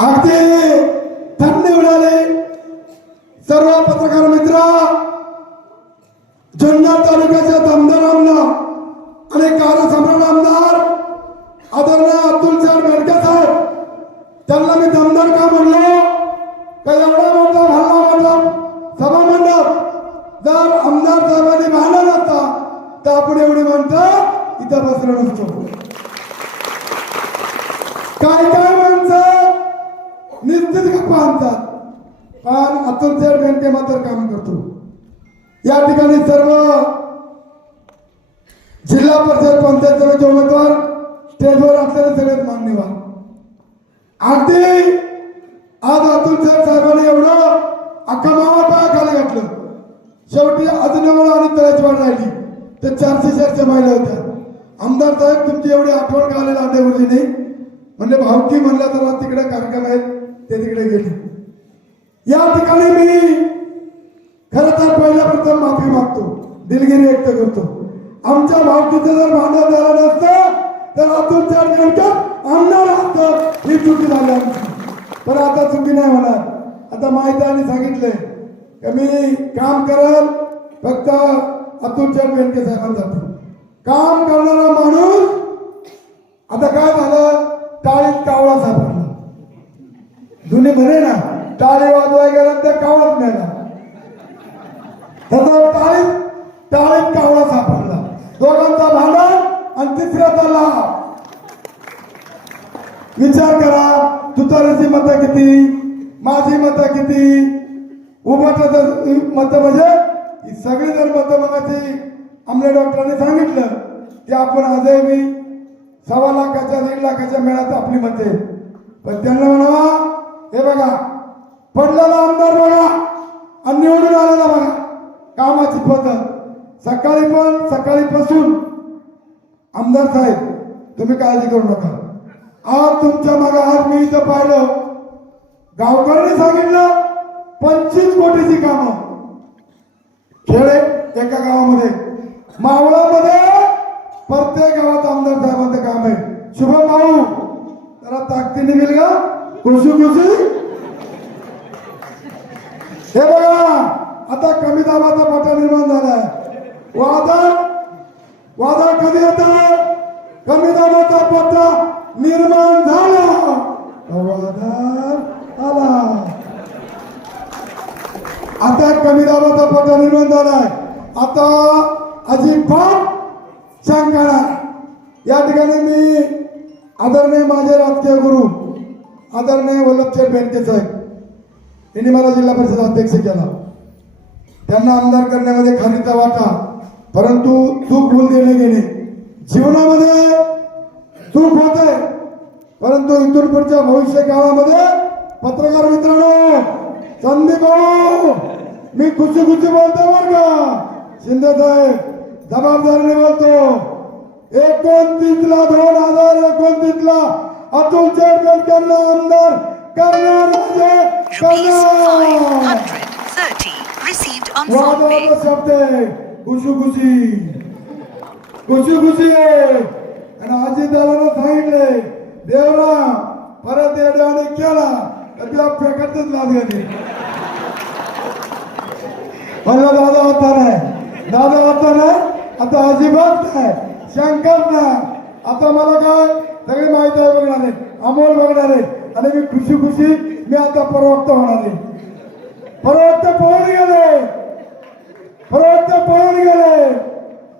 अगदी धन्य उडाले सर्व पत्रकार मित्र, जुन्नर तालुक्याचे दमदार आमदार आणि कार्यसम्राट आमदार आदरणीय अब्दुल सर बेडके साहेब, त्यांना मी दमदार का म्हणलो का एवढा मोठा भरला मंडप सभा मंडप जर आमदार साहेबांनी बांधला नसता तर आपण एवढी म्हणतो इथं बसलो नसतो. काय काय माणसं निश्चित गप्पा आणतात, पण अतुल सर बेडके मात्र काम करतो. या ठिकाणी सर्व जिल्हा परिषद पंचायत समिती उमेदवार स्टेजवर असलेले सगळेच मान्यवर, अगदी आज अतुल सर साहेबांनी एवढं अख्खा मावा पायाखाली घातलं. शेवटी अजून आणि तळ्याची वाढ राहिली तर 400 महिला होत्या. आमदार साहेब तुमची एवढी आठवण घालायला आठवली नाही म्हणजे भावकी म्हणला तर तिकडे कार्यक्रम आहेत ते तिकडे गेले. या ठिकाणी मी खरं तर पहिल्या प्रथम माफी मागतो, दिलगिरी व्यक्त करतो. आमच्या भावकीचं जर भांडण झालं नसतं तर अतुल सर बेडके आमदार असतं ही चुकी झाली आमची. पण आता चुकी नाही होणार. आता माहिती सांगितलंय की मी काम करल फक्त अतुल सर बेडके साहेबांसाठी. काम करणारा माणूस आता काय झालं, टाळीत कावळा सापडला. जुने म्हणे ना, टाळी वाजवाय गेला तर कावळाच मिळाला. त्याचा टाळीत कावळा सापडला. दोघांचा भांडण आणि तिसऱ्याचा लाभ. विचार करा, तुतारीची मतं किती, माझी मतं किती, उभाटाचं मत म्हणजे सगळी जर मतं बघायची. आमल्या डॉक्टरांनी सांगितलं की आपण आजही मी 1.25 लाखाच्या 1.5 लाखाच्या मेळात आपली मते, पण त्यांना म्हणावा हे बघा पडलेला आमदार बघा आणि निवडून आलेला बघा, कामाची पद्धत. सकाळीपासून आमदार साहेब तुम्ही काळजी करू नका. आज तुमच्या मागे आज मी इथं पाहिलं, गावकऱ्यांनी सांगितलं 25 कोटीची कामं. खेळे एका गावामध्ये, मावळामध्ये प्रत्येक गावात आमदार साहेबांचं काम आहे. शुभम भाऊ जरा ताकदीने गेल का खुशी हे बघा आता कमी दाबाचा पट्टा निर्माण झालाय. वादळ कधी येतात, कमी दाबाचा पट्टा निर्माण झाला, वादळ आला. आता कमी दाबाचा पट्टा निर्माण झालाय. आता अजिबात शंका नाही. या ठिकाणी मी आदरणीय माझे राजकीय गुरु आदरणीय वल्लभचंद बेडके साहेब यांनी मला जिल्हा परिषद अध्यक्ष केला. त्यांना आमदार करण्यामध्ये खारीचा वाटा, परंतु चूक भूल देणे घेणे जीवनामध्ये चूक होते. परंतु इथून पुढच्या भविष्य काळामध्ये पत्रकार मित्रांनो, संदीप भाऊ मी खुशी बोलतो बरं का. शिंदे साहेब जबाबदारीने बोलतो. 29ला 2029ला अतुल सर बेडकेंना आमदार करणार शब्द खुशी आणि अजित दादाला सांगितले देवराम परत येड्याने केला तर त्या फेकतच लागले. मला दादा आता नाही आता अजिबात नाही, शंकाच नाही. आता मला काय सगळी माहिती आहे बघणार आहे, अमोल बघणार आहे आणि मी खुशी मी आता प्रवक्ता होणार आहे. प्रवक्ता पळून गेले.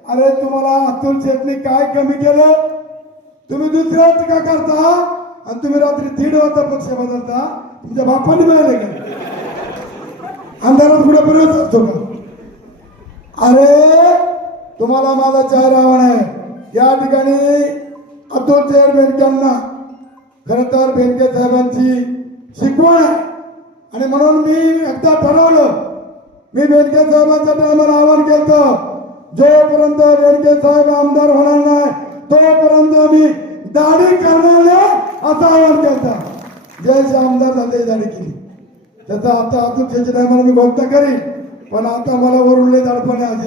अरे तुम्हाला अतुल शेटने काय कमी केलं? तुम्ही दुसऱ्या टीका करता आणि तुम्ही रात्री 1:30 वाजता पक्ष बदलता. तुमच्या बापाने मिळाले का? अंधारात पुढे प्रवेश असतो का? अरे तुम्हाला माझा चेहरा आहे. या ठिकाणी अतुल सर बेडकेंना खरं तर बेडके साहेबांची शिकवण आहे आणि म्हणून मी एकदा ठरवलं, मी बेडके साहेबांच्या टायमाला आवाहन केलं, जोपर्यंत बेडके साहेब आमदार होणार नाही तोपर्यंत मी दाढी करणार नाही असं आवाहन केलं. जयसे आमदार झाले दाढी केली. त्याचा आता अतुल शेटच्या टायमाला मी घोषणा करीन, पण आता मला वरुणले दडपणे आधी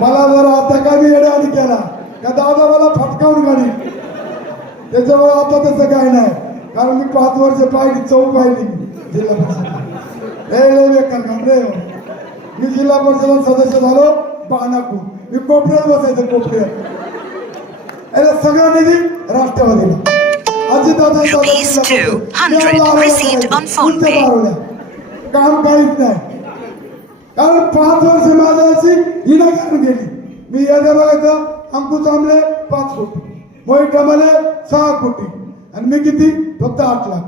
मला जर आता काय मी येड्यावानी केला का दादा मला फटकावून काढी. त्याच्यामुळे आता तसं काय नाही. कारण मी 5 वर्ष पाहिली, चौक पाहिली मी जिल्हा परिषद. लय बेकार काम रे. मी जिल्हा परिषद सदस्य झालो बाणापूर. मी कोपऱ्यात बसायचं, कोपऱ्यात. अरे सगळा निधी राष्ट्रवादीला. Rupees 200 received on phone pay. काम काहीच नाही. कारण 5 वर्ष माझ्या अशी विनाकारण गेली. मी याद्या बघायचं, अंकुश आंबले 5 कोटी, मोहित डमाले 6 कोटी, आणि मी किती? फक्त 8 लाख.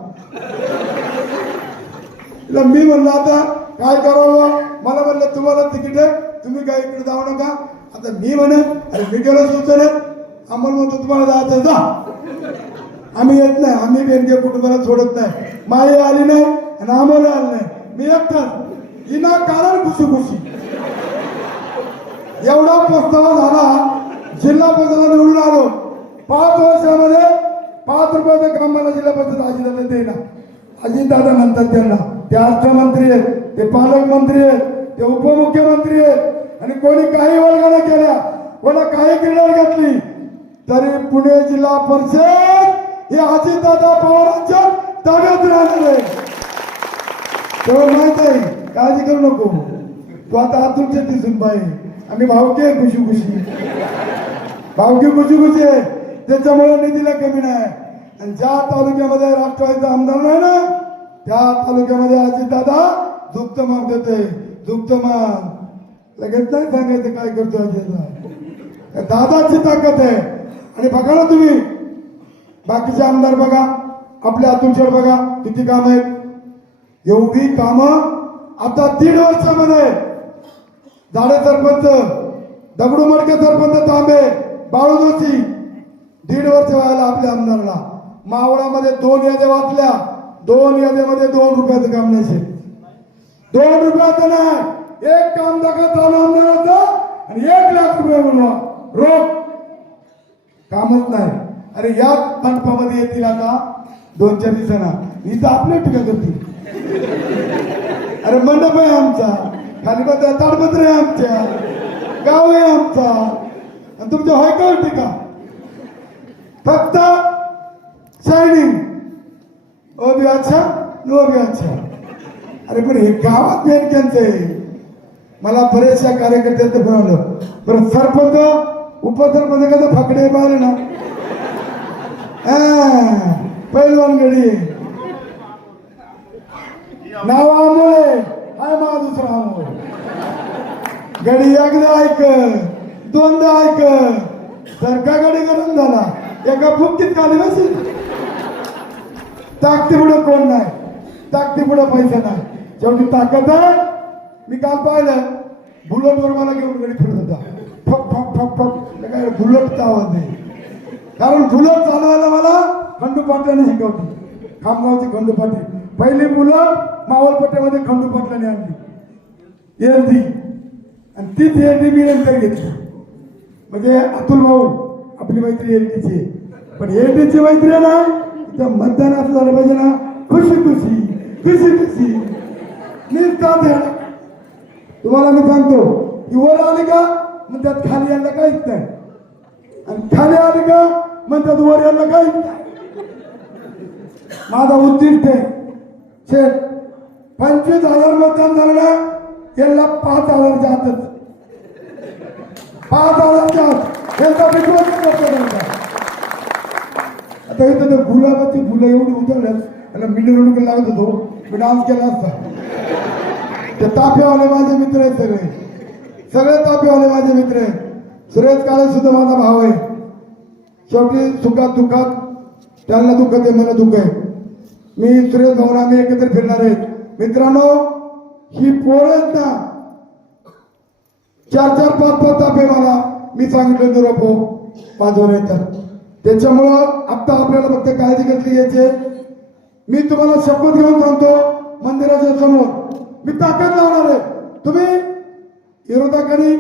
मी म्हणलं आता काय करावं. मला म्हणलं तुम्हाला तिकीट आहे, तुम्ही काय इकडे जाऊ नका. आता मी म्हणे अरे मी गेलो सुचले. आम्हाला म्हणतो तुम्हाला जायचं जा, आम्ही येत नाही. आम्ही बेनके कुटुंबाला सोडत नाही. माई आली नाही आणि आम्हाला आली नाही. मी एकटाच विनाकारण खुशी एवढा पस्तावा झाला. जिल्हा परिषद निवडून आलो. 5 वर्षामध्ये 5 रुपयाचं काम मला जिल्हा परिषद अजितदादा देईना. अजितदादा नंतर त्यांना ते अर्थमंत्री आहेत, ते पालकमंत्री आहेत, ते उपमुख्यमंत्री आहेत, आणि कोणी काही वर्गाने केल्या, कोणा काही क्रीडा घेतली तरी पुणे जिल्हा परिषद हे अजितदादा पवारांच्या ताब्यात राहणार आहे. तेव्हा माहित आहे, काळजी करू नको. तू आता अतुलच्या दिसून पाहिजे. आम्ही भावकी खुशी आहे. त्याच्यामुळे निधीला कमी नाही. आणि ज्या तालुक्यामध्ये राष्ट्रवादीचा आमदार नाही ना, त्या तालुक्यामध्ये अजितदादा दुग्ध माप देतोय. दुग्ध माप लगेच नाही सांगायचं काय करतो अजितदादा. दादाची ताकद आहे. आणि बघा ना तुम्ही बाकीचे आमदार बघा, आपले अतुल शेठ बघा किती काम आहेत. एवढी कामं आता 1.5 वर्षामध्ये झाडे सरपंच, दगडू मडके सरपंच तांबे, बाळू जोशी 1.5 वर्ष व्हायला आपल्या आमदाराला. मावळामध्ये 2 याद्या वाचल्या. 2 याद्यामध्ये 2 रुपयाचं काम नसेल. 2 रुपयाचं नाही. एक काम दाखवा चालू आमदाराचं आणि 1 लाख रुपये बनवा रोख. कामच नाही. अरे याच मंडपामध्ये येतील आता 2-4 दिवसांना. इथं आपले टीका करतील. अरे मंडप आहे आमचा, खाली ताडपत्र आहे आमच्या, गाव आहे आमचा, आणि तुमच्या होय का टीका? फक्त शायनिंग ओ बी अच्छा नो बी अच्छा. अरे पण हे गावात बेनक्यांचं आहे. मला बरेचशा कार्यकर्त्यांचं बनवलं. बरं सरपंच उपसरपंच कसं फाकडे पाहिले ना, पैलवान गडी नाव आमोळे हाय मा दुसरा आमोळ गडी. एकदा ऐक, 2दा ऐक, सरका गडी करून झाला एका फुक्कीत खाली बसेल. ताकदी पुढे कोण नाही, ताकदी पुढे पैसा नाही. शेवटी ताकद आहे. मी काल पाहिलं बुलेटवर मला घेऊन गडी फिरत होता. ठोक ठोक ठोक ठोक. काय बुलेटचा आवाज नाही, कारण बुलेट चालवायला मला खंडू पाटलाने शिकवली. खामगावची खंडू पाटील. पहिली बुलेट मावळपट्ट्यामध्ये खंडू पाटलाने आणली एलडी, आणि तीच एलडी मी नंतर घेतली. म्हणजे अतुल भाऊ आपली मैत्री एलडीची, पण एलडीची मैत्री ना इथं मतदान असं झालं पाहिजे ना, खुशी खुशी खुशी खुशी. तुम्हाला मी सांगतो की वर आली का मग त्यात खाली यायला काहीच नाही, आणि खाली आली का मग त्यात वर यायला काहीच नाही. माझा उद्दिष्ट आहे शेठ 25,000 मतदान झालं ना, याला 5,000च्या आतच, 5,000च्या आत यांचा विश्वास करतो. आता इथं तर गुलाबाची फुलं एवढी उतरल्यात आणि मी निवडणूक लागत होतो. मी डान्स केला असता. ते ताफ्यावाले माझे मित्र आहेत, सगळे ताफ्यावाले माझे मित्र आहेत. सुरेश काळे सुद्धा माझा भाव आहे. शेवटी सुखात दुःखात त्यांना दुःख आहे, मला दुःख आहे. मी सुरेश भाऊ आम्ही एकत्र फिरणार आहेत. मित्रांनो ही पोरं आहेत ना, 4-4, 5-5 ताफे मला मी सांगितलं दुरापो माझ्यावर येतात. त्याच्यामुळं आता आपल्याला फक्त काळजी घेतली यायची. मी तुम्हाला शपथ घेऊन सांगतो मंदिराच्या समोर मी ताकद लावणार आहे. तुम्ही विरोधकांनी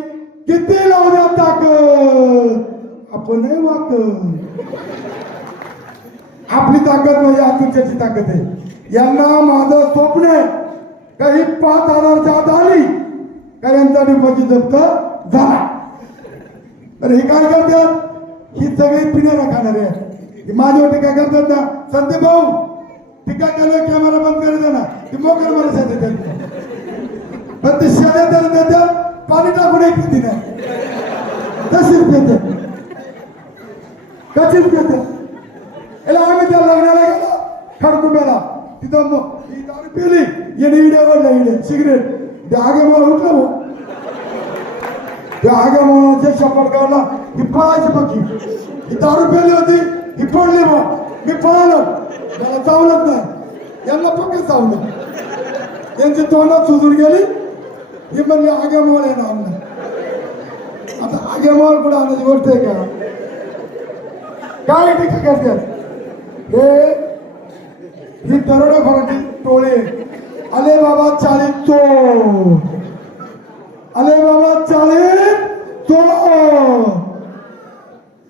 किती लावू द्या ताकद, आपण नाही वाक. आपली ताकद म्हणजे आतुरची ताकद आहे. यांना माझं स्वप्न आहे काही 5,000च्या आत आली का यांचा डिपॉझिट जप्त झाला. तर हे काय करतात, ही सगळी पिण्याला खाणार आहे. माझ्यावरती काय करतात ना, संदीप भाऊ टीका केलं कॅमेरा बंद करायचा ना ती मोकर मला शेत देतात पण ते शेतात देतात पाणी टाकून एक पिती नाही तशीच पिते कशीच पिते याला आम्ही त्या लग्नाला गेलो खडकुंब्याला तिथं ही दारू पिली येणे इडे वडला इडे सिगरेट ते आगे मला उठलं भाऊ त्या आगे मला शपथ काढला ही पळायची पक्की ही दारू पिली होती ही पडली भाऊ मी पळालो मला चावलंच नाही यांना पक्के चावलं यांची तोंडात सुजून गेली ही म्हणली आगे मोळ आहे ना आमना आता आगे मोळ कुठे आणायची गोष्ट आहे का काय टीका करतात हे ही दरोडेखोरांची टोळी आले बाबा 40 चोर आले बाबा 40 चोर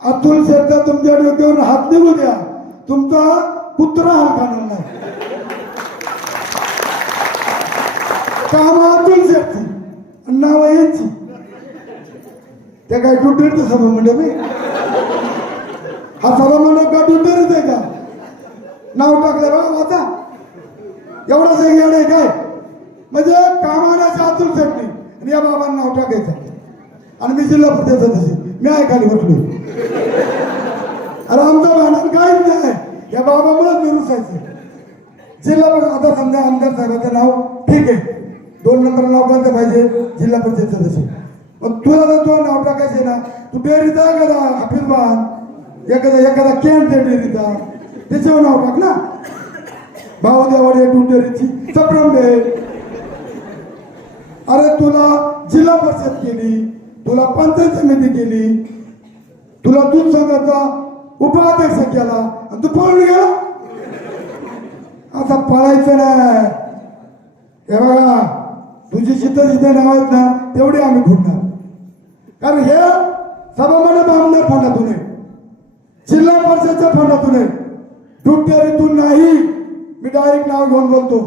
अतुल शेठ तुमच्या डोक्यावर हात निघू द्या तुमचा कुत्रा हाल खाणार नाही काम अतुल शेठची नाव यांची त्या काय टुटेल सभा म्हणजे मी हा सभा म्हणून का टुटेलच आहे का नाव टाकलं बघा वाचा एवढाच एक येड आहे काय म्हणजे कामानाच्या अतुल शेट्टी आणि या बाबांना नाव टाकायचं आणि मी जिल्हा परिषद सदस्य मी आहे खाली बसलो अरे आमचं भांडण काहीच नाही या बाबामुळेच मी रुसायचं जिल्हा परिषद आता समजा आमदार साहेबाचं नाव ठीक आहे 2 नंबर नाव कोणतं पाहिजे जिल्हा परिषद सदस्य मग तुला जर तो नाव टाकायचे ना तू डेअरीचा एखादा हाफिजबान एखादा कॅन्ट डेअरीचा त्याच्यावर नाव टाक ना भाऊदेवाडी टुंडेरीची सप्रंबे अरे तुला जिल्हा परिषद केली तुला पंचायत समिती केली तुला दूध संघाचा उपाध्यक्ष केला आणि तू पळून गेला आता पळायचं नाही हे बघा तुझी जिथं नाव आहेत ना तेवढे आम्ही फुटणार कारण हे सभामध्ये आमदार फंडातून आहे जिल्हा परिषदच्या फंडातून आहे टुटेरीतून नाही मी डायरेक्ट नाव घेऊन बोलतो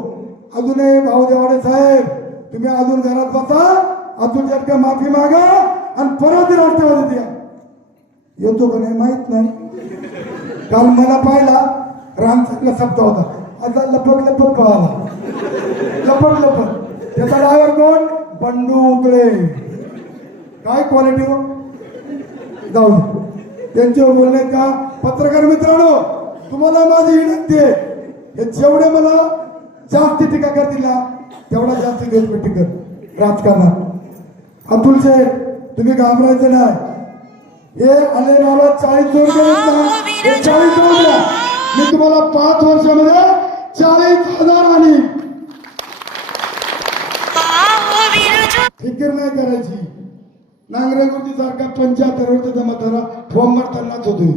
अजूनही भाऊदेवाडे साहेब तुम्ही अजून घरात बसा अतुल शेटका माफी मागा आणि परत राष्ट्रवादी द्या येतो का नाही माहित नाही काल मला पाहिला रामचंद्रला शब्द होता आता लपट पाहला लपट त्याचा ड्रायव्हर कोण बंडू उकळे काय क्वालिटी हो जाऊ दे त्यांच्यावर बोलणे का पत्रकार मित्रांनो तुम्हाला माझी विनंती आहे हे जेवढे मला जास्त टीका करतील ना तेवढा जास्त देशभक्ती कर राजकारणात अतुल शेठ तुम्ही घाबरायचं नाही हे आले मला 40 चोर केलेत ना हे 40 चोर द्या मी तुम्हाला 5 वर्षामध्ये 40,000 आणि फिकीर नाही करायची नांगरेगुर्दी सारखा 75 वर्षाचा म्हातारा फॉर्म भरतानाच होतोय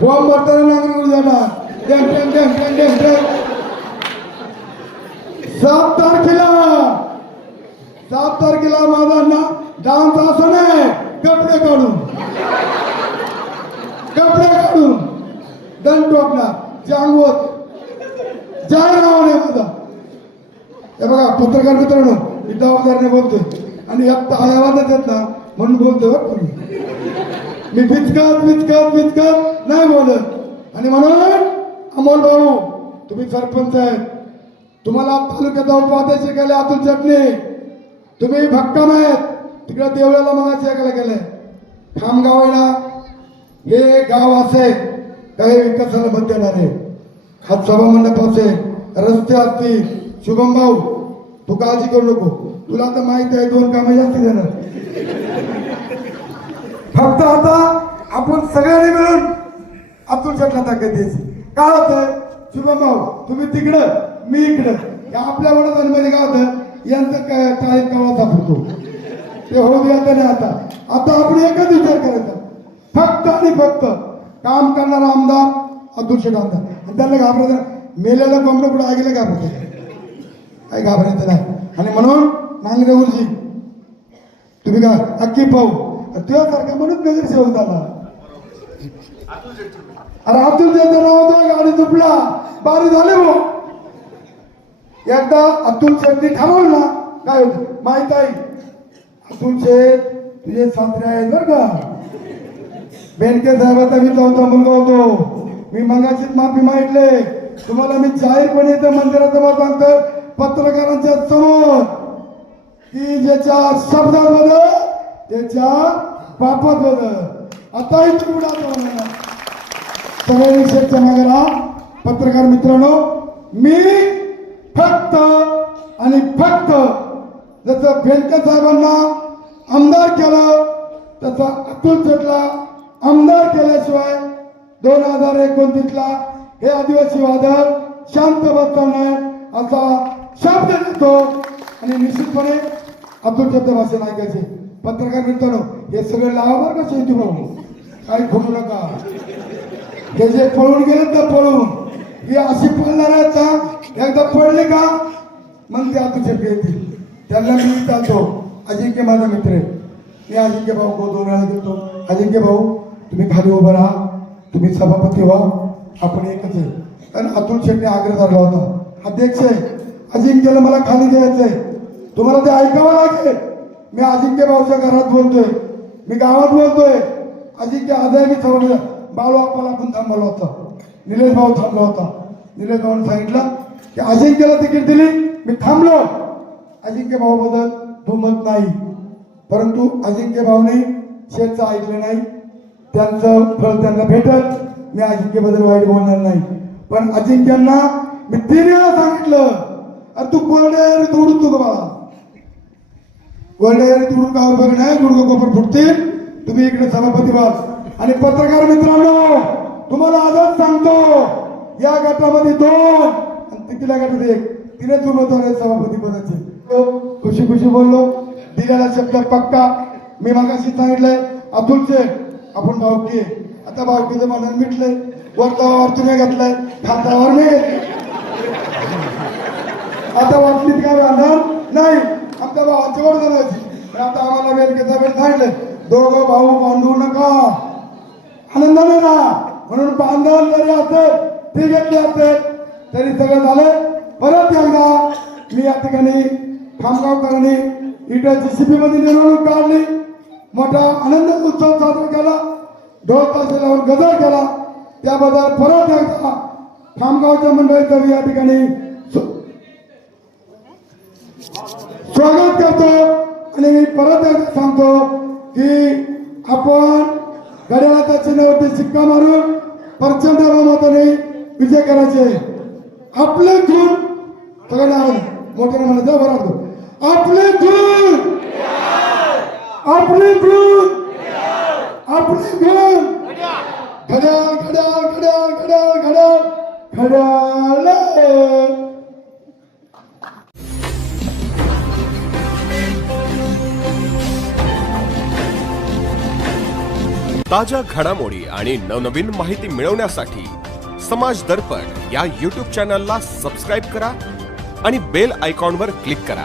फॉर्म भरताना नांगरेगुर्दी जाणार 7 तारखेला माझा ना डान्स असं नाही कपडे काढून दंड टोकणार जांगवत जाहीर नावाने माझा हे बघा पत्रकार मित्रांनो मी जबाबदारीने बोलतोय आणि या आवाजात येत ना म्हणून बोलतोय बघ मी बिचकत नाही बोलत आणि म्हणून अमोल भाऊ तुम्ही सरपंच आहेत तुम्हाला तालुक्यात उपाध्यक्ष केले अतुल चटणी तुम्ही भक्कम आहेत तिकडे देवळ्याला मगाशी ऐकायला गेले खामगाव आहे ना हे गाव असे काही विकासाला बंद देणार आहे हा सभा मंडप असेल रस्ते असतील शुभम भाऊ तू काळजी करू नको तुला आता माहिती आहे 2 कामं जास्त देणार फक्त आता आपण सगळ्यांनी मिळून अतुल शेटला ताकद द्यायची काय होतंय शुभम भाऊ तुम्ही तिकडं मी इकडं या आपल्या वडोदरामध्ये काय होतं यांचं काय टाळीत कावळा सापडतो ते होऊ द्या नाही आता आपण एकच विचार करायचा फक्त आणि फक्त काम करणारा आमदार अतुल शेट आमदार आणि त्यांना घाबरायचं मेलेलं कोंबडं कुठं आगीला घाबरायचं काही घाबरायचं नाही आणि म्हणून नांगरे गुरुजी तुम्ही काय अक्की पाहू तुझ्यासारखा म्हणून नगरसेवक झाला अरे अतुल शेटचं नाव होतं गाडी चुपला बारी झाले भाऊ एकदा अतुल शेटनी ठरवलं ना काय होतं माहित आहे अतुल शेठ तुझे सासरे आहेत बरं का बेनके साहेबाचा मी 4था मुलगा होतो मी मगाशीच माफी मागितले तुम्हाला मी जाहीरपणे इथं मंदिरासमोर सांगतो, पत्रकारांच्या समोर, की ज्याच्या शब्दात बदल त्याच्या बापात बदल. आता इथून पुढे आता सगळ्यांनी शेतच्या मागे राहा. पत्रकार मित्रांनो, मी फक्त आणि फक्त जसं बेनके साहेबांना आमदार केलं तसं अतुल शेठला आमदार केल्याशिवाय 2029ला हे आदिवासी वादळ शांत बसणार नाही असा शब्द देतो. आणि निश्चितपणे अतुल शब्द भाषण ऐकायचे. पत्रकार मित्रांनो, हे सगळे लावा बरं का शेती भाऊ, काही खोटू नका. हे जे पळून गेले तर पळून, ही अशी पळणार आहेत ना, एकदा पडले का मग ते अतुल शेट्टी येतील. त्यांना मी चालतो. अजिंक्य माझा मित्र आहे, मी अजिंक्य भाऊ को 2 वेळा देतो. अजिंक्य भाऊ, तुम्ही खाली उभं राहा, तुम्ही सभापती व्हा, आपण एकच आहे. कारण अतुल शेट्टी आग्रह धरला होता, अध्यक्ष आहे, अजिंक्यला मला खाली द्यायचंय, तुम्हाला ते ऐकावं लागेल. मी अजिंक्य भाऊच्या घरात बोलतोय, मी गावात बोलतोय. अजिंक्य आजही सभा बाळू आपल्याला आपण थांबवला होता, निलेश भाऊ थांबला होता. निलेश भाऊने सांगितलं की अजिंक्यला तिकीट दिली, मी थांबलो. अजिंक्य भाऊ बद्दल दुमत नाही, परंतु अजिंक्य भाऊने शेतचं ऐकलं नाही, त्यांचं फळ त्यांना भेटत. मी अजिंक्य बद्दल वाईट बोलणार नाही, पण अजिंक्यांना मी 3 वेळा सांगितलं, अरे तू कोरड्या तोडून तू बाबा, कोरड्या तोडून का उपयोग नाही, गुडघे कोपर फुटतील. तुम्ही इकडे सभापती व्हा. आणि पत्रकार मित्रांनो, तुम्हाला आजच सांगतो, या गटामध्ये 2 आणि तिथल्या गटात 1, 3 उमेदवार आहेत सभापती पदाचे. खुशी खुशी बोललो, दिलेला शब्द पक्का. मी मागाशी सांगितलंय, अतुल शेठ आपण भावकी आहे. आता भावकीचं भांडण मिटलंय, वरतावर तुम्ही घेतलंय, खातावर मी घेतलंय. आता वाटलीत काय भांडण नाही, आमच्या भावाची वर जाण्याची. आता आम्हाला बेलकेचा वेळ सांगितलंय, दोघं भाऊ बांधू नका, आनंदाने राहा. म्हणून बांधण जरी असेल, ती घेतली असेल तरी सगळं झालं. परत एकदा मी या ठिकाणी खामगावकरांनी इटाची शिपीमध्ये मिरवणूक काढली, मोठा आनंद उत्सव साजरा केला, ढोल ताशेल्यावर गजर केला. त्याबद्दल परत एकदा खामगावच्या मंडळीचं मी या ठिकाणी स्वागत करतो. आणि मी परत एकदा सांगतो की आपण घड्याळाच्या चिन्हावरती शिक्का मारून प्रचंड बहुमताने विजय करायचे. आपले गुण सगळ्यांना मोठ्याने म्हणायचं, बरोबर, आपले गुण, आपले गुण, आपले गुण. घड्याळ घड्याळ घड्याळ घड्याळ घड्याळ घड्याळ. ताज्या घडामोडी आणि नवनवीन माहिती मिळवण्यासाठी समाज दर्पण या YouTube चॅनलला सबस्क्राईब करा आणि बेल आयकॉनवर क्लिक करा.